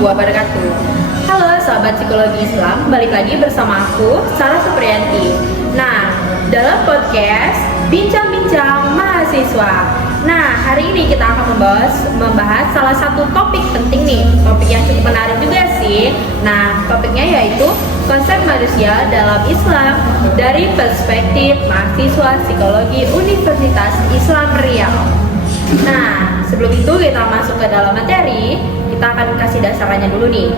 wabarakatuh. Halo sahabat psikologi Islam, balik lagi bersama aku, Sarah Supriyanti. Nah, dalam podcast Bincang-Bincang Mahasiswa. Nah, hari ini kita akan membahas salah satu topik penting nih. Topik yang cukup menarik juga sih. Nah, topiknya yaitu konsep manusia dalam Islam dari perspektif mahasiswa psikologi Universitas Islam Riau. Nah, sebelum itu kita masuk ke dalam materi, kita akan kasih dasarnya dulu nih.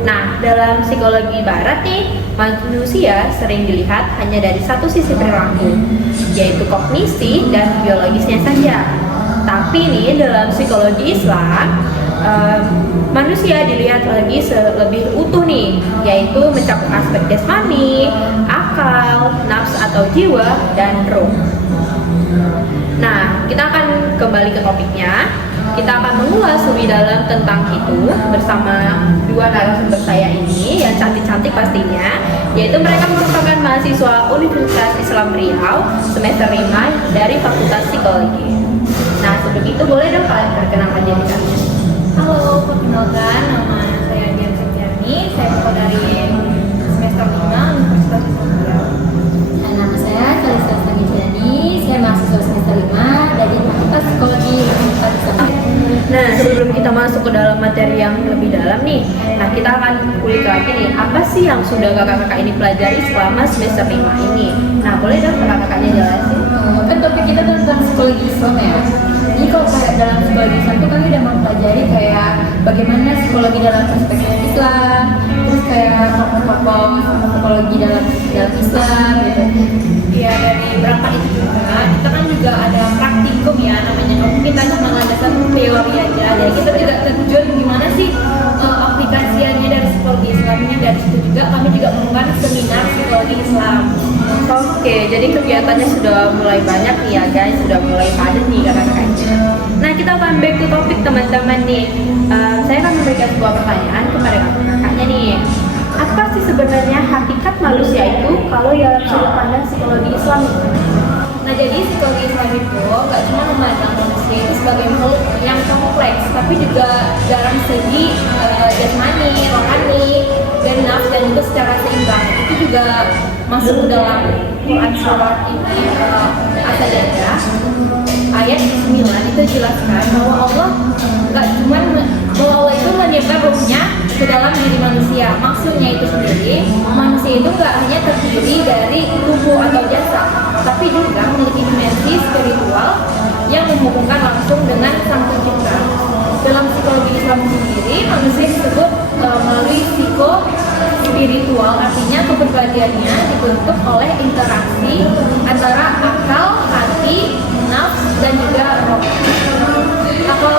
Nah, dalam psikologi barat nih, manusia sering dilihat hanya dari satu sisi perilaku, yaitu kognisi dan biologisnya saja. Tapi nih, dalam psikologi Islam, manusia dilihat lagi lebih utuh nih, yaitu mencakup aspek jasmani, akal, nafs atau jiwa, dan ruh. Nah, kita akan kembali ke topiknya. Kita akan mengulas lebih dalam tentang itu bersama dua narasumber saya ini yang cantik-cantik pastinya, yaitu mereka merupakan mahasiswa Universitas Islam Riau semester 5 dari Fakultas Psikologi. Nah, sebelum itu boleh dong kalian perkenalkan diri kalian. Halo, perkenalkan nama saya Dian Septiani, saya berasal dari semester 5 Universitas Islam Riau. Nama saya Kalista Sangijiani, saya mahasiswa semester 5 dari Fakultas Psikologi Universitas Islam Riau. Nah, sebelum kita masuk ke dalam materi yang lebih dalam nih, nah kita akan kulik lagi nih, apa sih yang sudah kakak-kakak ini pelajari selama semester 5 ini? Nah, boleh dong kakak-kakaknya jelasin? Kan topik kita tentang psikologi Islam ya. Jadi kalau kayak dalam psikologi Islam itu kami udah mempelajari kayak bagaimana psikologi dalam perspektif Islam, terus kayak tokoh-tokoh psikologi dalam Islam gitu. Ya, dari berangkat itu juga, kita kan juga ada praktikum ya namanya. Kita cuma landasan teori aja. Jadi kita juga terjun gimana sih aplikasiannya dari psikologi Islamnya. Dari situ juga kami juga melakukan seminar psikologi Islam. Oke, jadi kegiatannya sudah mulai banyak nih ya guys, sudah mulai padat nih kakak-kakaknya. Nah, kita akan back to topik teman-teman nih. Saya akan memberikan sebuah pertanyaan kepada kakak-kakaknya nih. Apa sih sebenarnya hakikat manusia itu kalau dalam sudut pandang psikologi Islam? Nah, jadi psikologi Islam itu nggak cuma memandang manusia itu sebagai makhluk yang kompleks, tapi juga dalam segi jasmani, rohani, dan nafs, dan itu secara seimbang. Itu juga masuk ke dalam Quran surat ini As-Sajdah ayat 9 itu jelaskan bahwa Allah nggak cuma bahwa Allah itu menyebar ruhnya ke dalam diri manusia. Maksudnya itu sendiri, manusia itu nggak hanya terdiri dari tubuh atau jasad, tapi juga memiliki dimensi spiritual yang menghubungkan langsung dengan Sang Pencipta. Dalam psikologi Islam sendiri, manusia disebut melalui spiritual, artinya kepribadiannya dibentuk oleh interaksi antara akal, hati, nafs, dan juga roh. Akal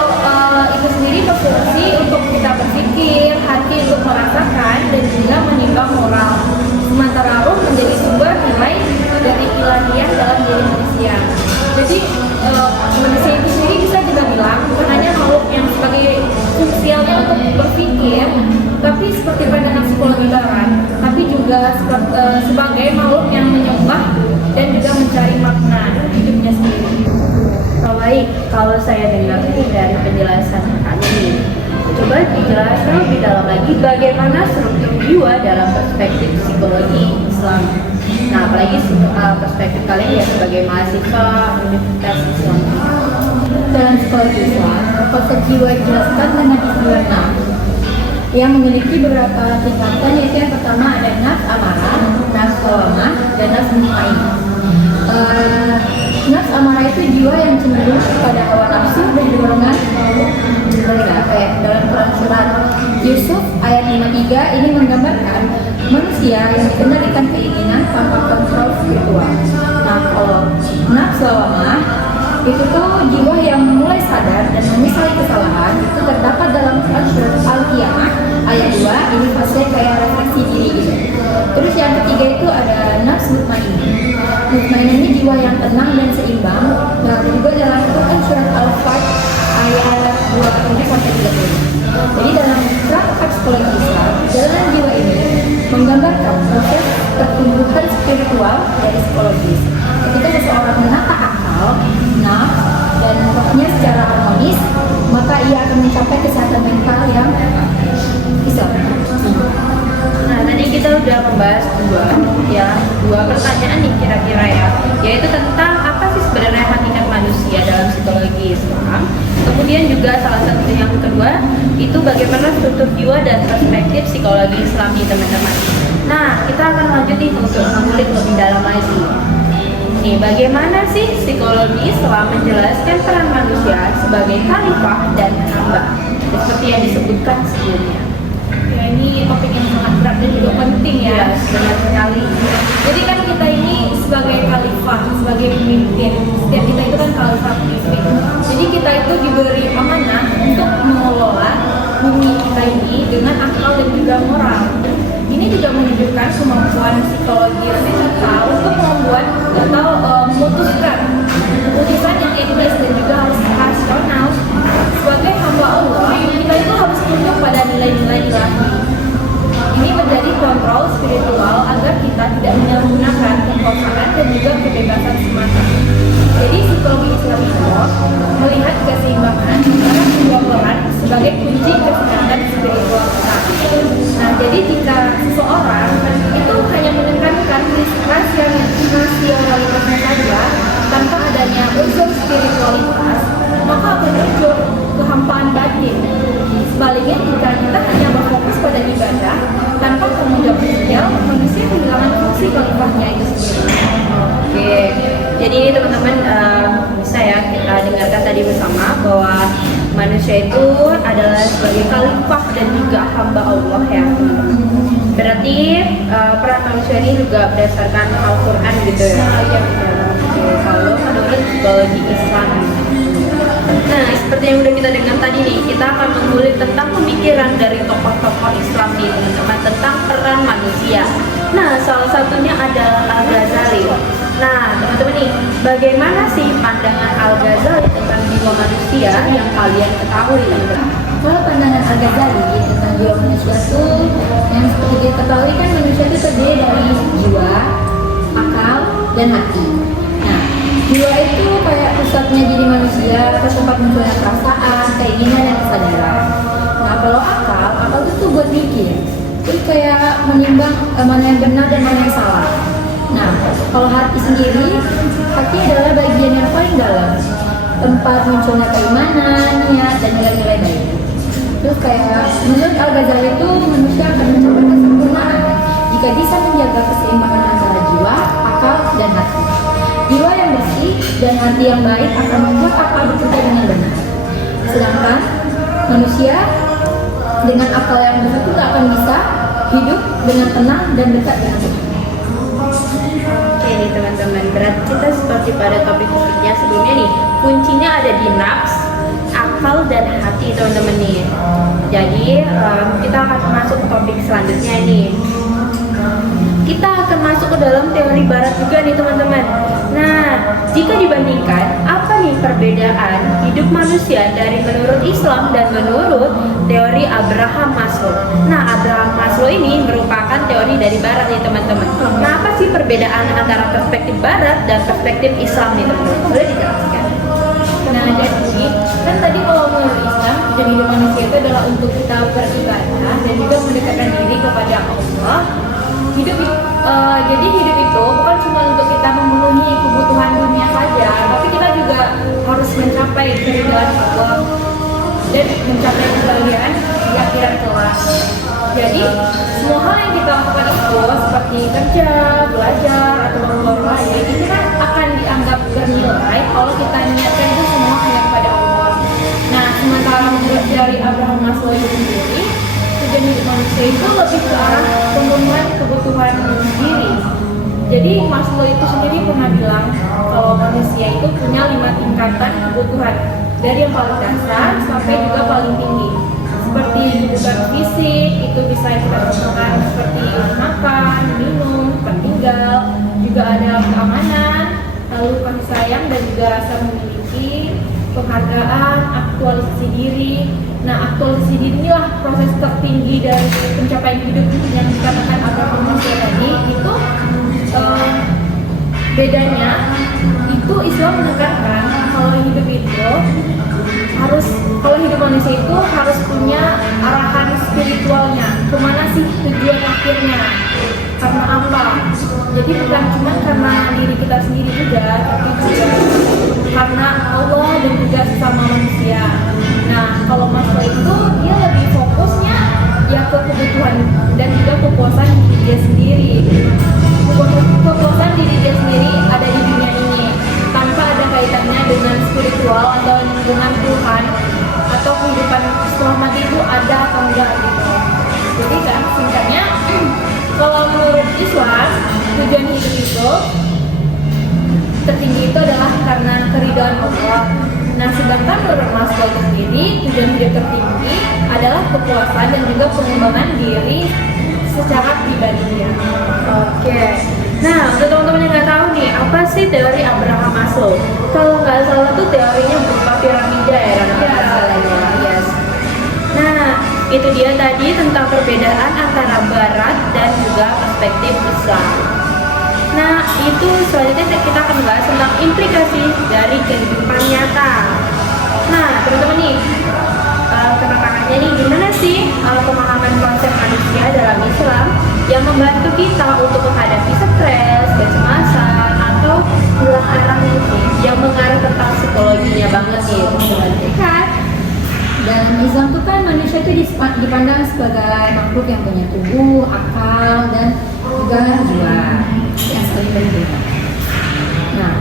itu sendiri berfungsi untuk kita berpikir, hati untuk merasakan, dan juga menimbang moral. Sementara roh menjadi sumber nilai dari ilahiyah dalam diri manusia. Jadi manusia itu sendiri bisa kita bilang bukan hanya makhluk yang sebagai fungsinya untuk berpikir, tapi seperti pandangan psikologi barat, tapi juga sebagai makhluk yang menyembah dan juga mencari makna hidupnya sendiri. Oh, baik, kalau saya dengar dari penjelasan kakaknya nih, coba dijelaskan lebih dalam lagi bagaimana struktur jiwa dalam perspektif psikologi Islam. Nah, apalagi perspektif kalian ya sebagai mahasiswa Universitas Islam. Dalam psikologi Islam, konsep jiwa dijelaskan dengan istilah nafs yang memiliki beberapa tingkatan, yaitu yang pertama ada nafs amarah, nafs lawamah, dan nafs mutmainnah. Nafs amarah itu jiwa yang cenderung pada hawa nafsu dan dorongan kayak dalam Quran surat Yusuf ayat 53 ini menggambarkan manusia yang dikendalikan keinginan tanpa kontrol spiritual. Nah, kalau nafs lawamah itu tuh jiwa yang mulai sadar dan menyesali kesalahan, itu terdapat dalam Quran surat Al-Qiyamah ayat 2, ini fase kayak refleksi diri gitu. Terus yang ketiga itu ada nafs mutmainnah. Mutmainnah ini jiwa yang tenang dan seimbang, dan juga dalam Quran surat Al-Fat ayat 2 sampai 30. Jadi dalam praktek psikologi Islam, jalan jiwa ini menggambarkan proses pertumbuhan spiritual dari psikologis. Ketika seseorang menata akal, nafs, dan rohnya secara harmonis, maka ia akan mencapai kesehatan mental yang membahas dua pertanyaan nih kira-kira ya, yaitu tentang apa sih sebenarnya hakikat manusia dalam psikologi Islam. Kemudian juga salah satu yang kedua itu bagaimana struktur jiwa dan perspektif psikologi Islam nih teman-teman. Nah, kita akan lanjut nih untuk mengulik lebih dalam lagi. Nih, bagaimana sih psikologi Islam menjelaskan peran manusia sebagai khalifah dan hamba, seperti yang disebutkan sebelumnya. Ya, ini topik yang sangat berat dan juga penting ya. Benar sekali. Jadi kan kita ini sebagai khalifah, sebagai pemimpin, setiap kita itu kan khalifah pemimpin. Jadi kita itu diberi amanah untuk mengelola bumi kita ini dengan akal dan juga moral. Ini juga menunjukkan kemampuan psikologi kita untuk membuat atau memutuskan keputusan yang etis dan juga harus rasional. Sebagai hamba Allah, kita itu harus tunduk pada nilai-nilai ilahi. Ini menjadi kontrol spiritual agar kita tidak menyalahgunakan kekuasaan dan juga kebebasan semata. Jadi psikologi Islam itu melihat keseimbangan antara kedua peran sebagai kunci kesenangan spiritual kita. Nah, jadi jika seseorang itu hanya menekankan rasionalitasnya saja tanpa adanya unsur spiritualitas, maka akan muncul kehampaan batin. Sebaliknya, jika kita hanya berfokus pada ibadah tanpa tanggung jawab sosial, manusia kehilangan fungsi khalifahnya itu sendiri. Oke, jadi ini teman-teman bisa ya kita dengarkan tadi bersama bahwa manusia itu adalah sebagai khalifah dan juga hamba Allah ya. Berarti peran manusia ini juga berdasarkan Al-Quran gitu ya. Oke, kalau menurut psikologi Islam. Nah, seperti yang udah kita dengar tadi nih, kita akan mengulik tentang pemikiran dari tokoh-tokoh Islam nih teman-teman tentang peran manusia. Nah, salah satunya adalah Al-Ghazali. Nah, teman-teman nih, bagaimana sih pandangan Al-Ghazali tentang jiwa manusia yang kalian ketahui teman-teman? Kalau pandangan Al-Ghazali tentang jiwa manusia itu, yang seperti kita ketahui kan manusia itu terdiri dari jiwa, akal, dan hati. Nah, jiwa itu kayak pusatnya jadi manusia, tempat munculnya perasaan, keinginan, dan kesadaran. Nah, kalau akal itu tuh buat mikir. Jadi kayak menimbang mana yang benar dan mana yang salah. Nah, kalau hati sendiri, hati adalah bagian yang paling dalam, tempat munculnya keimanan, niat, dan nilai-nilai baik. Terus kayak menurut Al-Ghazali itu manusia akan mencapai kesempurnaan jika bisa menjaga keseimbangan antara jiwa, akal, dan hati. Jiwa yang bersih dan hati yang baik akan membuat akal bekerja dengan benar. Sedangkan manusia dengan akal yang benar itu akan bisa hidup dengan tenang dan dekat dengan Tuhan. Oke nih teman-teman, berarti kita seperti pada topik-topiknya sebelumnya nih, kuncinya ada di nafs, akal, dan hati teman-teman nih. Jadi kita akan masuk ke topik selanjutnya nih. Kita akan masuk ke dalam teori barat juga nih teman-teman. Nah, jika dibandingkan, apa nih perbedaan hidup manusia dari menurut Islam dan menurut teori Abraham Maslow? Nah, Abraham Maslow ini merupakan teori dari barat nih teman-teman. Nah, apa sih perbedaan antara perspektif barat dan perspektif Islam nih teman-teman? Boleh dijelaskan? Nah, jadi kan tadi kalau menurut Islam, tujuan hidup manusia itu adalah untuk kita beribadah dan juga mendekatkan diri kepada Allah. Jadi hidup itu bukan cuma untuk kita memenuhi kebutuhan dunia saja, tapi kita juga harus mencapai keridhaan Allah dan mencapai kebahagiaan di akhirat kelak. Jadi semua hal yang kita lakukan itu seperti kerja, belajar, atau berbuat lain itu kan akan dianggap bernilai kalau kita niatkan itu semua hanya kepada Allah. Nah, sementara menurut dari Abraham Maslow itu sendiri, tujuan hidup manusia itu lebih ke arah pemenuhan kebutuhan diri. Jadi Maslow itu sendiri pernah bilang kalau manusia itu punya 5 tingkatan kebutuhan, dari yang paling dasar sampai juga paling tinggi. Seperti kebutuhan fisik, itu bisa kita temukan seperti makan, minum, tempat tinggal, juga ada keamanan, lalu kasih sayang dan juga rasa memiliki, penghargaan, aktualisasi diri. Nah, aktualisasi diri inilah proses tertinggi dari pencapaian hidup yang dikatakan Abraham Maslow tadi. Itu bedanya itu Islam menekankan kalau hidup manusia itu harus punya arahan spiritualnya, kemana sih tujuan akhirnya. karena apa? Jadi bukan cuma karena diri kita sendiri juga, tapi juga karena Allah dan juga sesama manusia. Nah, kalau Maslow itu dia lebih fokusnya ya ke kebutuhan dan juga kepuasan diri dia sendiri. Kepuasan diri dia sendiri ada di dunia ini tanpa ada kaitannya dengan spiritual atau dengan Tuhan atau kehidupan setelah mati itu ada atau enggak gitu. Jadi kan singkatnya kalau menurut Islam tujuan hidup itu tertinggi itu adalah karena keridhaan Allah. Nah, sedangkan menurut Maslow itu sendiri tujuan hidup tertinggi adalah kepuasan dan juga pengembangan diri secara pribadinya. Oke. Nah, untuk teman-teman yang nggak tahu nih, apa sih teori Abraham Maslow? Kalau nggak salah tuh teorinya berupa piramida ya, yes. Nah, itu dia tadi tentang perbedaan antara Barat dan juga perspektif Islam. Nah, itu selanjutnya kita akan membahas tentang implikasi dari kehidupan nyata. Nah, teman-teman nih, kenakannya nih gimana sih pemahaman konsep manusia dalam Islam yang membantu kita untuk menghadapi stres, kecemasan, atau hilang arah nih yang mengarah tentang psikologinya banget nih, kan? Dalam Islam itu kan manusia itu dipandang sebagai makhluk yang punya tubuh, akal, dan juga jiwa yang saling berhubungan. Nah,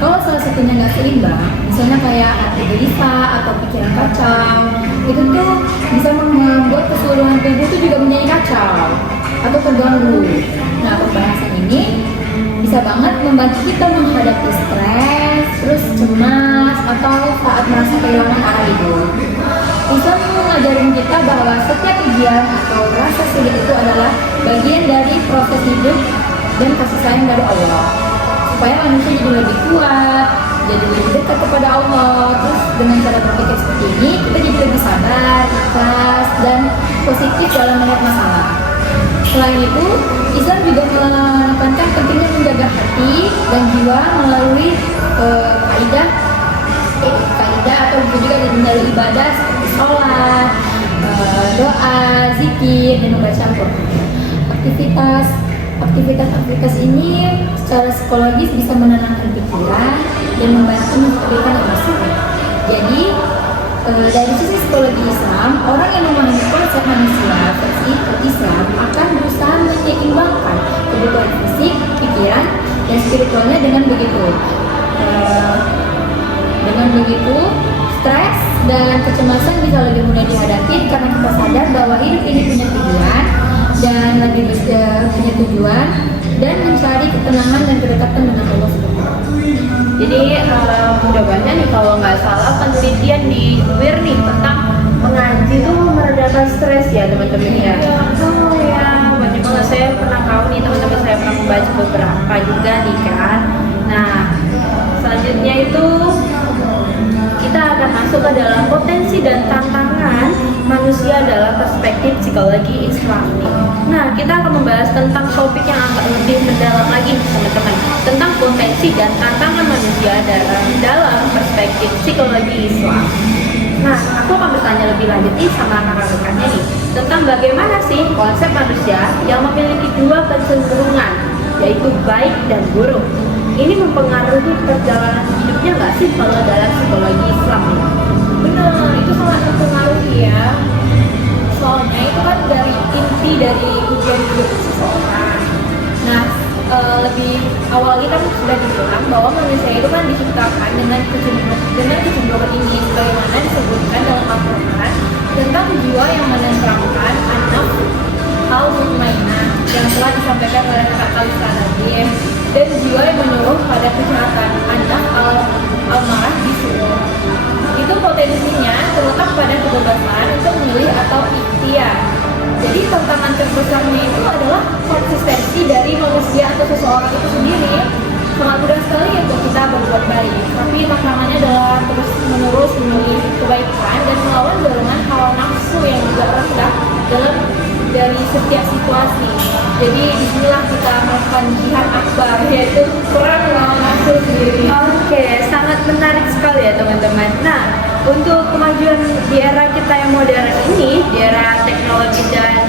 kalau salah satunya nggak seimbang, misalnya kayak hati gelisah atau pikiran kacau, itu tuh bisa membuat keseluruhan tubuh itu juga menjadi kacau atau terganggu. Nah, pembahasan ini bisa banget membantu kita menghadapi stres, terus cemas, atau saat merasa kehilangan arah hidup. Islam mengajarin kita bahwa setiap ujian atau rasa sulit itu adalah bagian dari proses hidup dan kasih sayang dari Allah. Supaya manusia jadi lebih kuat, jadi lebih dekat kepada Allah. Terus dengan cara berpikir seperti ini, kita jadi lebih sabar, ikhlas, dan positif dalam melihat masalah. Selain itu, Islam juga menekankan pentingnya menjaga hati dan jiwa melalui kaidah atau juga dari ibadah seperti sholat, doa, zikir, dan membaca Al-Quran. Aktivitas ini secara psikologis bisa menenangkan pikiran dan membantu menstabilkan emosi. Jadi dari sisi psikologi Islam, orang yang memahami konsep manusia versi Islam akan berusaha menyeimbangkan kebutuhan fisik, pikiran, dan spiritualnya. Dengan begitu, stres dan kecemasan bisa lebih mudah dihadapi karena kita sadar bahwa hidup ini punya tujuan dan punya tujuan dan mencari ketenangan dan kedekatan dengan Allah Subhanahu. Jadi mudah-mudahan nih kalau nggak salah penelitian di luar nih tentang mengaji tuh meredakan stres ya teman-teman ya. Oh ya, banyak banget saya pernah tahu nih teman-teman, saya pernah membaca beberapa juga nih kan. Nah, selanjutnya itu kita akan masuk ke dalam potensi dan tantangan manusia dalam perspektif psikologi Islam nih. Nah, kita akan membahas tentang topik yang agak lebih mendalam lagi teman-teman, tentang potensi dan tantangan manusia dalam perspektif psikologi Islam. Nah, aku akan bertanya lebih lanjut nih sama kakak-kakaknya nih tentang bagaimana sih konsep manusia yang memiliki dua kecenderungan, yaitu baik dan buruk. Ini mempengaruhi perjalanan hidupnya nggak sih kalau dalam psikologi Islam nih? Benar, itu sangat mempengaruhi ya. Soalnya itu kan dari inti dari ujian hidup seseorang. Nah, lebih awal kita sudah dibilang bahwa manusia itu kan diciptakan dengan kecenderungan ini, sebagaimana disebutkan dalam Al-Quran tentang jiwa yang menenteramkan an-nafs al-mutmainnah yang telah disampaikan oleh Kak Kalista tadi, dan jiwa yang menyuruh pada kejahatan an-nafs al-marah disuruh. Itu potensinya terletak pada kebebasan untuk memilih atau ikhtiar. Jadi tantangan terbesarnya itu adalah konsistensi dari manusia atau seseorang itu sendiri. Sangat mudah sekali untuk kita berbuat baik, tapi tantangannya adalah terus menerus memilih kebaikan dan melawan dorongan hawa nafsu yang juga rendah dari setiap situasi. Jadi disinilah kita melakukan jihad akbar, yaitu perang melawan nafsu sendiri. Oke, sangat menarik sekali ya teman-teman. Nah, untuk kemajuan di era kita yang modern ini, di era teknologi dan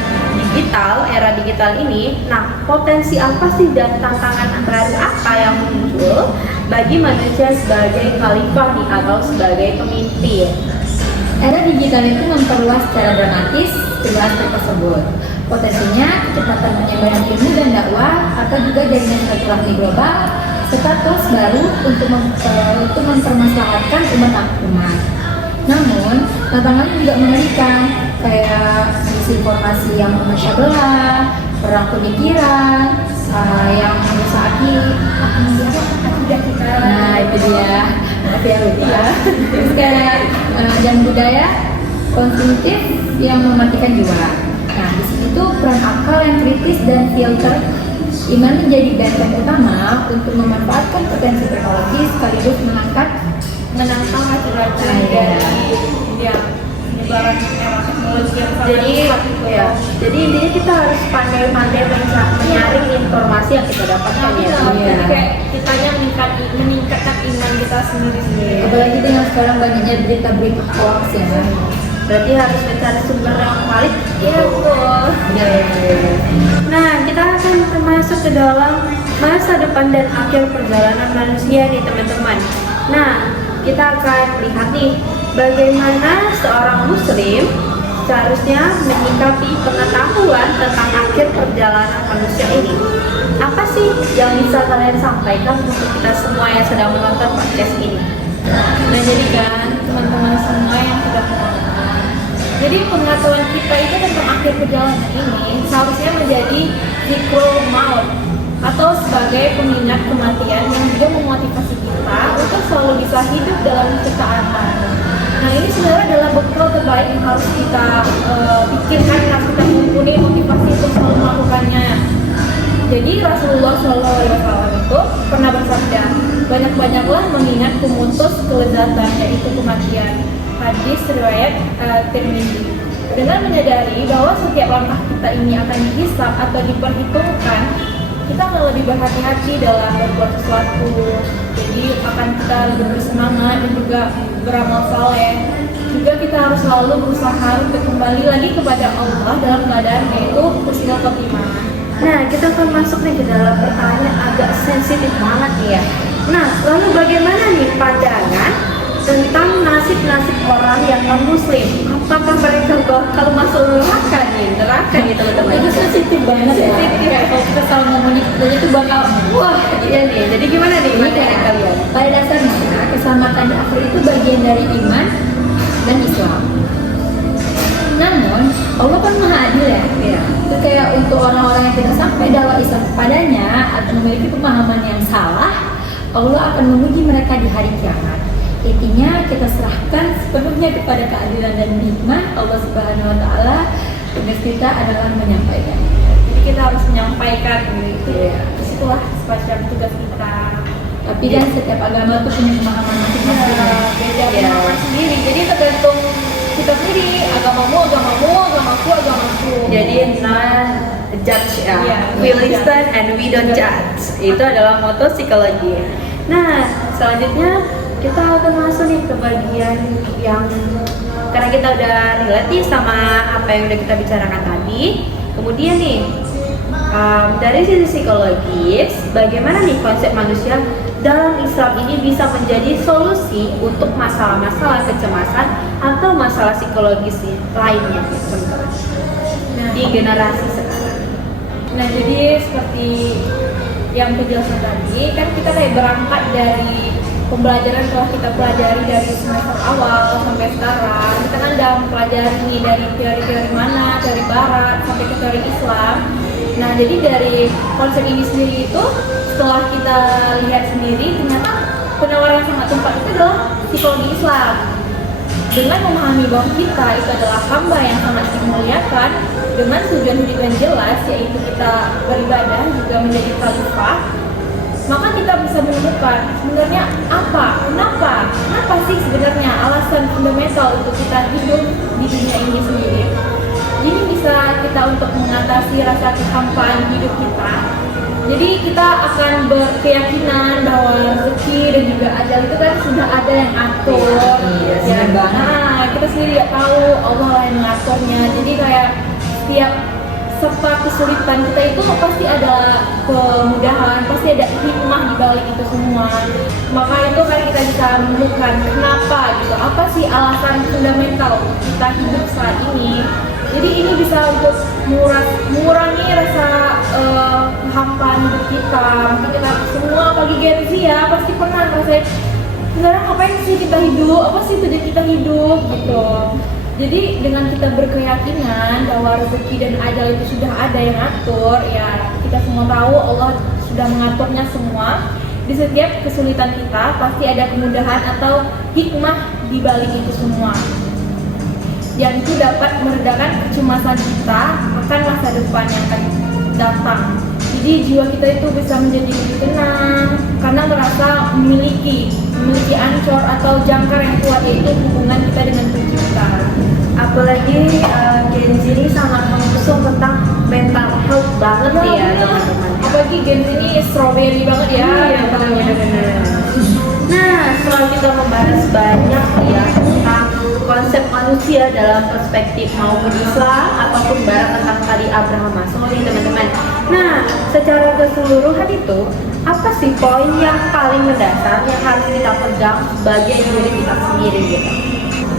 era digital ini, nah potensi apa sih dan tantangan baru apa yang muncul bagi manusia sebagai khalifah nih atau sebagai pemimpin? Era digital itu memperluas secara dramatis kedua aspek tersebut. Potensinya kecepatan penyebaran ilmu dan dakwah atau juga jaringan silaturahmi global serta tools baru untuk mempermasalahkan umat. Namun, tantangannya juga mengerikan, kayak disinformasi yang memecah belah, perang pemikiran, yang merusak akidah kita. Nah, itu dia. Terus kayak dan budaya konsumtif yang mematikan jiwa. Nah, di sini tuh peran akal yang kritis dan filter iman menjadi benteng utama untuk memanfaatkan potensi teknologi sekaligus menantang racun-racun dari penyebaran era teknologi yang sangat Jadi cepat itu. jadi intinya kita harus pandai-pandai menyaring informasi yang kita dapatkan ya. Jadi kayak kitanya meningkatkan iman kita sendiri. apalagi dengan sekarang banyaknya berita-berita hoax ya. Berarti harus mencari sumber yang valid. Iya betul. Nah, kita akan termasuk ke dalam masa depan dan akhir perjalanan manusia nih teman-teman. Nah, kita akan lihat nih bagaimana seorang muslim seharusnya menyikapi pengetahuan tentang akhir perjalanan manusia ini. Apa sih yang bisa kalian sampaikan untuk kita semua yang sedang menonton podcast ini? Nah jadi kan teman-teman semua yang sudah menonton, jadi pengetahuan kita itu tentang akhir perjalanan ini seharusnya menjadi zikrul maut atau sebagai pengingat kematian yang juga memotivasi kita untuk selalu bisa hidup dalam ketaatan. Nah ini sebenarnya adalah bekal terbaik yang harus kita pikirkan, harus kita mumpuni motivasi untuk selalu melakukannya. Jadi Rasulullah SAW itu pernah bersabda, banyak-banyaklah mengingat pemutus kelezatan yaitu kematian. Hadis riwayat Tirmidzi. Dengan menyadari bahwa setiap langkah kita ini akan dihisab atau diperhitungkan, kita akan lebih berhati-hati dalam berbuat sesuatu. Jadi akan kita lebih bersemangat dan juga beramal saleh. Juga kita harus selalu berusaha untuk kembali lagi kepada Allah dalam keadaan yaitu husnul khotimah. Nah, kita akan masuk nih ke dalam pertanyaan agak sensitif banget nih ya. Nah, lalu bagaimana nih pandangan tentang nasib-nasib orang yang non-muslim? Apakah mereka bakal masuk neraka nih teman-teman? Itu sensitif banget ya. Kayak kalau kita salah ngomong dikit aja tuh bakal wah. Iya nih, jadi gimana nih Ini pandangan kayak kalian? pada dasarnya keselamatan di akhir itu bagian dari iman dan Islam. Namun Allah kan maha adil ya. Itu kayak untuk orang-orang yang tidak sampai dalam Islam padanya atau memiliki pemahaman yang salah, Allah akan menguji mereka di hari kiamat. Intinya kita serahkan sepenuhnya kepada keadilan dan hikmah Allah Subhanahu Wa Taala. Tugas kita adalah menyampaikan. Jadi kita harus menyampaikan gitu ya. Itulah semacam tugas kita. Tapi kan setiap agama tuh punya pemahaman masing-masing. Beda pemahaman sendiri. Jadi tergantung kita sendiri. Agamamu, agamaku. Jadi non judge ya. Iya, We don't listen and we don't judge. Itu adalah moto psikologi. Nah, selanjutnya kita akan masuk nih ke bagian yang karena kita udah relate nih sama apa yang udah kita bicarakan tadi. Kemudian nih dari sisi psikologis, bagaimana nih konsep manusia dalam Islam ini bisa menjadi solusi untuk masalah-masalah kecemasan atau masalah psikologis lainnya, teman-teman, di generasi sekarang. Nah jadi seperti yang penjelasan tadi, kan kita kayak berangkat dari pembelajaran telah kita pelajari dari semester awal sampai sekarang. Kita kan udah mempelajari nih dari teori-teori mana, dari barat sampai ke teori Islam. Nah jadi dari konsep ini sendiri itu setelah kita lihat sendiri ternyata penawaran yang sangat tepat itu adalah psikologi Islam. Dengan memahami bahwa kita itu adalah hamba yang sangat dimuliakan dengan tujuan hidup yang jelas, yaitu kita beribadah juga menjadi khalifah, maka kita bisa menemukan sebenarnya kenapa sih sebenarnya alasan fundamental untuk kita hidup di dunia ini sendiri. Ini bisa kita untuk mengatasi rasa kehampaan hidup kita. Jadi kita akan berkeyakinan bahwa rezeki dan juga ajal itu kan sudah ada yang atur. Iya, Nah, kita sendiri tidak tahu, Allah lah yang mengaturnya. Jadi kayak serta kesulitan kita itu pasti ada kemudahan, pasti ada hikmah di balik itu semua. Maka itu kan kita bisa menemukan kenapa gitu, apa sih alasan fundamental kita hidup saat ini. Jadi ini bisa untuk mengurangi rasa hampa hidup kita. Mungkin kita semua bagi Gen Z ya pasti pernah ngerasain sekarang ngapain sih kita hidup, apa sih tujuan kita hidup gitu. Jadi dengan kita berkeyakinan bahwa rezeki dan ajal itu sudah ada yang atur, ya kita semua tahu Allah sudah mengaturnya semua. Di setiap kesulitan kita pasti ada kemudahan atau hikmah di balik itu semua, yang itu dapat meredakan kecemasan kita akan masa depan yang akan datang. Jadi jiwa kita itu bisa menjadi lebih tenang karena merasa memiliki ancor atau jangkar yang kuat, yaitu hubungan kita dengan pencipta. Apalagi Gen Z ini sangat mengusung tentang mental health banget sih ya teman-teman. Apalagi Gen Z ini strawberry banget ya. Iya, benar-benar. Nah, setelah kita membahas banyak ya tentang konsep manusia dalam perspektif maupun Islam ataupun barat tentang tadi Abraham Maslow nih teman-teman. Nah, secara keseluruhan itu apa sih poin yang paling mendasar yang harus kita pegang sebagai diri kita sendiri gitu?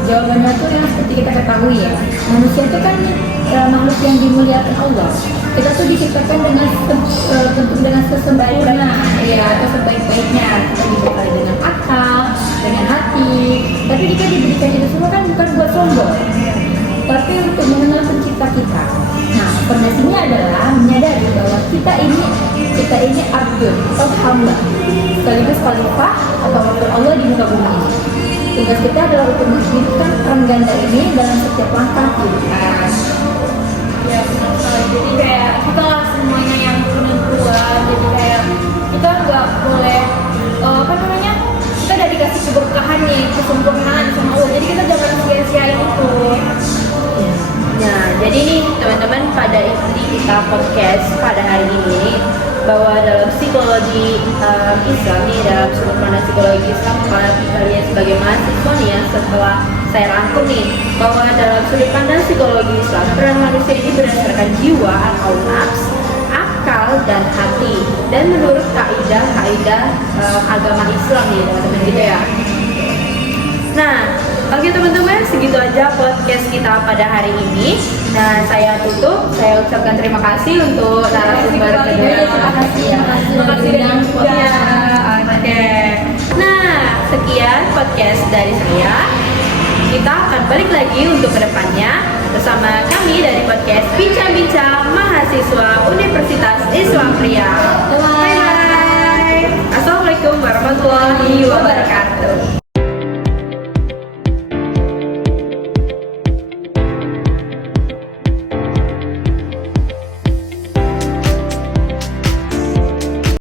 Jawabannya tuh yang seperti kita ketahui ya, manusia itu kan makhluk yang dimuliakan Allah. Kita tuh diciptakan dengan bentuk dengan sesempurna ya, atau sebaik-baiknya. Kita dibekali dengan akal, dengan hati. Tapi jika diberikan itu semua kan bukan buat sombong, tapi untuk mengenal pencipta kita. Nah, fondasinya adalah menyadari bahwa kita ini abdul atau hamba, sekaligus khalifah atau wakil Allah di muka bumi ini. Tugas kita adalah untuk menghidupkan peran ganda ini dalam setiap langkah kehidupan. Ya benar sekali. Jadi kayak kita lah semuanya yang penentuan. Jadi kayak kita nggak boleh kita udah dikasih keberkahan nih, kesempurnaan sama Allah. Jadi kita jangan sia-siain itu. Nah, jadi nih teman-teman, pada inti kita podcast pada hari ini bahwa dalam psikologi Islam nih, dalam sudut pandang psikologi Islam, kalian sebagai mahasiswa nih ya, setelah saya rangkum nih bahwa dalam sudut pandang psikologi Islam, peran manusia ini berdasarkan jiwa atau nafs, akal dan hati, dan menurut kaidah agama Islam nih teman-teman gitu ya. Nah, oke teman-teman, segitu aja podcast kita pada hari ini. Nah, saya tutup. Saya ucapkan terima kasih untuk narasumber kedua. Terima kasih Ya, oke. Nah, sekian podcast dari saya. Kita akan balik lagi untuk kedepannya bersama kami dari podcast Bincang-Bincang Mahasiswa Universitas Islam Pria.